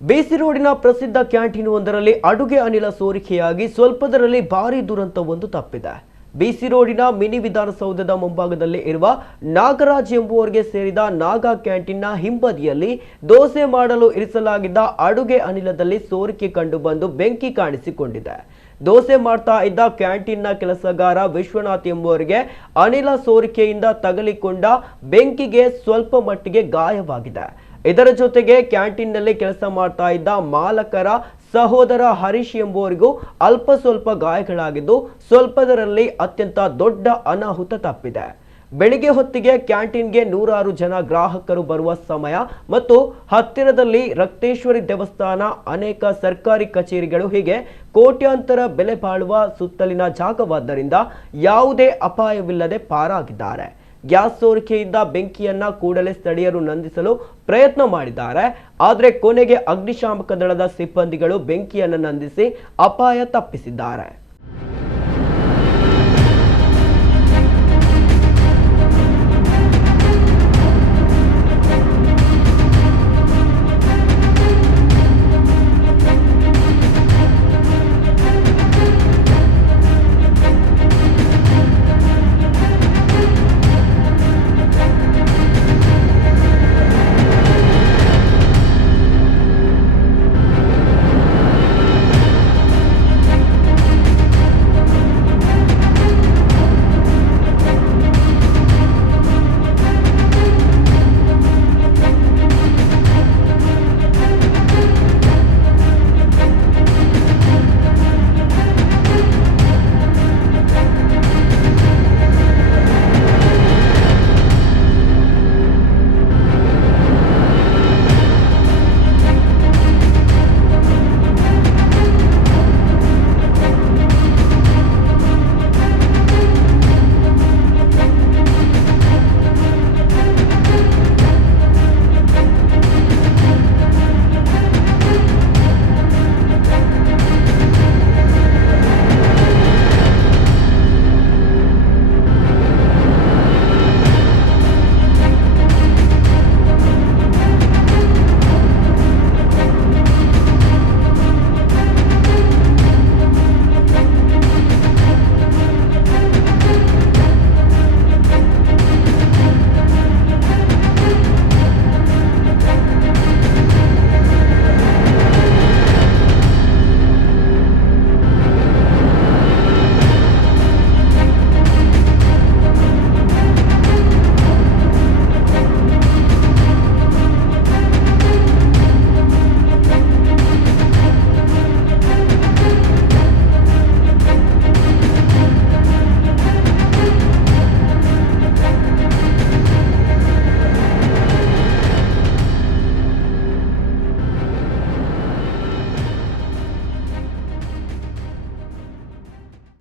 ಬಿಸಿ ರೋಡಿನ ಪ್ರಸಿದ್ಧ ಕ್ಯಾಂಟೀನ್ ಒಂದರಲ್ಲಿ ಅಡುಗೆ ಅನಿಲ ಸೋರಿಕೆಯಾಗಿ ಸ್ವಲ್ಪದರಲ್ಲಿ ಭಾರೀ ದುರಂತವೊಂದು ತಪ್ಪಿದೆ. ಬಿಸಿ ರೋಡಿನ ಮಿನಿ ವಿಧಾನಸೌಧದ ಮುಂಭಾಗದಲ್ಲಿ ಇರುವ ನಾಗರಾಜ್ ಎಂಬುವರಿಗೆ ಸೇರಿದ ನಾಗಾ ಕ್ಯಾಂಟೀನ್ನ ಹಿಂಬದಿಯಲ್ಲಿ ದೋಸೆ ಮಾಡಲು ಇರಿಸಲಾಗಿದ್ದ ಅಡುಗೆ ಅನಿಲದಲ್ಲಿ ಸೋರಿಕೆ ಕಂಡುಬಂದು ಬೆಂಕಿ ಕಾಣಿಸಿಕೊಂಡಿದೆ. ದೋಸೆ ಮಾಡ್ತಾ ಇದ್ದ ಕ್ಯಾಂಟೀನ್ನ ಕೆಲಸಗಾರ ವಿಶ್ವನಾಥ್ ಎಂಬುವರಿಗೆ ಅನಿಲ ಸೋರಿಕೆಯಿಂದ ತಗುಲಿಕೊಂಡ ಬೆಂಕಿಗೆ ಸ್ವಲ್ಪ ಮಟ್ಟಿಗೆ ಗಾಯವಾಗಿದೆ. ಇದರ ಜೊತೆಗೆ ಕ್ಯಾಂಟೀನ್ನಲ್ಲಿ ಕೆಲಸ ಮಾಡ್ತಾ ಇದ್ದ ಮಾಲಕರ ಸಹೋದರ ಹರೀಶ್ ಎಂಬುವರಿಗೂ ಅಲ್ಪ ಸ್ವಲ್ಪ ಗಾಯಗಳಾಗಿದ್ದು ಸ್ವಲ್ಪದರಲ್ಲಿ ಅತ್ಯಂತ ದೊಡ್ಡ ಅನಾಹುತ ತಪ್ಪಿದೆ. ಬೆಳಿಗ್ಗೆ ಹೊತ್ತಿಗೆ ಕ್ಯಾಂಟೀನ್ಗೆ ನೂರಾರು ಜನ ಗ್ರಾಹಕರು ಬರುವ ಸಮಯ ಮತ್ತು ಹತ್ತಿರದಲ್ಲಿ ರಕ್ತೇಶ್ವರಿ ದೇವಸ್ಥಾನ, ಅನೇಕ ಸರ್ಕಾರಿ ಕಚೇರಿಗಳು ಹೀಗೆ ಕೋಟ್ಯಾಂತರ ಬೆಲೆ ಬಾಳುವ ಸುತ್ತಲಿನ ಜಾಗವಾದ್ದರಿಂದ ಯಾವುದೇ ಅಪಾಯವಿಲ್ಲದೆ ಪಾರಾಗಿದ್ದಾರೆ. ಗ್ಯಾಸ್ ಸೋರಿಕೆಯಿಂದ ಬೆಂಕಿಯನ್ನ ಕೂಡಲೇ ಸ್ಥಳೀಯರು ನಂದಿಸಲು ಪ್ರಯತ್ನ ಮಾಡಿದ್ದಾರೆ. ಆದರೆ ಕೊನೆಗೆ ಅಗ್ನಿಶಾಮಕ ದಳದ ಸಿಬ್ಬಂದಿಗಳು ಬೆಂಕಿಯನ್ನು ನಂದಿಸಿ ಅಪಾಯ ತಪ್ಪಿಸಿದ್ದಾರೆ.